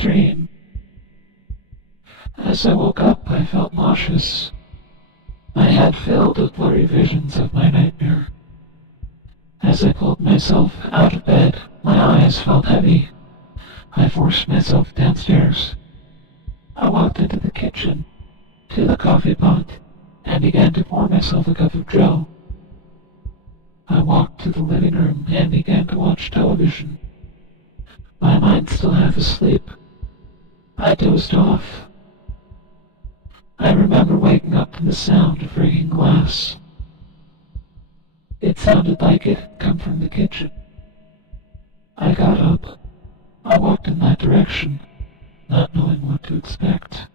dream. As I woke up, I felt nauseous. My head filled with blurry visions of my nightmare. As I pulled myself out of bed, my eyes felt heavy. I forced myself downstairs. I walked into the kitchen, to the coffee pot, and began to pour myself a cup of joe. I walked to the living room and began to watch television. My mind still half asleep. I dozed off. I remember waking up to the sound of breaking glass. It sounded like it had come from the kitchen. I got up. I walked in that direction, not knowing what to expect.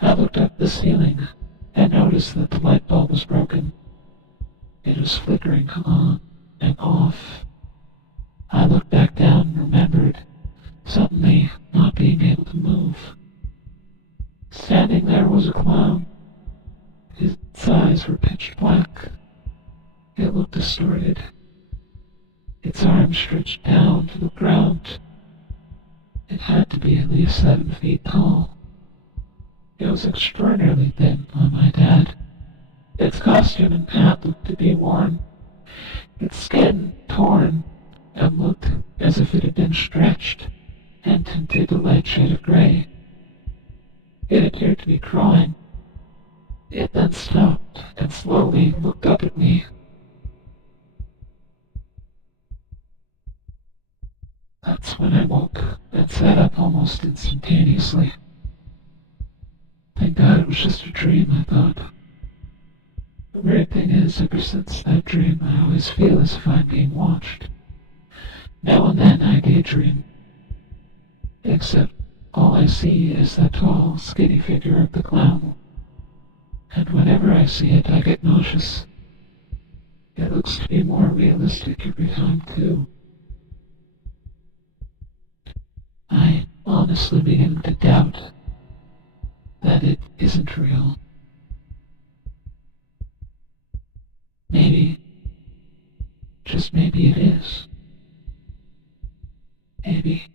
I looked up the ceiling and noticed that the light bulb was broken. It was flickering on and off. I looked back down and remembered suddenly not being able to move. Standing there was a clown. His eyes were pitch black. It looked distorted. Its arms stretched down to the ground. It had to be at least 7 feet tall. It was extraordinarily thin, I might add. Its costume and hat looked to be worn. Its skin torn and looked as if it had been stretched and tinted a light shade of gray. It appeared to be crying. It then stopped and slowly looked up at me. That's when I woke and sat up almost instantaneously. Thank God it was just a dream, I thought. The weird thing is, ever since that dream, I always feel as if I'm being watched. Now and then I daydream. Except all I see is that tall, skinny figure of the clown. And whenever I see it, I get nauseous. It looks to be more realistic every time, too. I honestly begin to doubt that it isn't real. Maybe, just maybe it is. Maybe.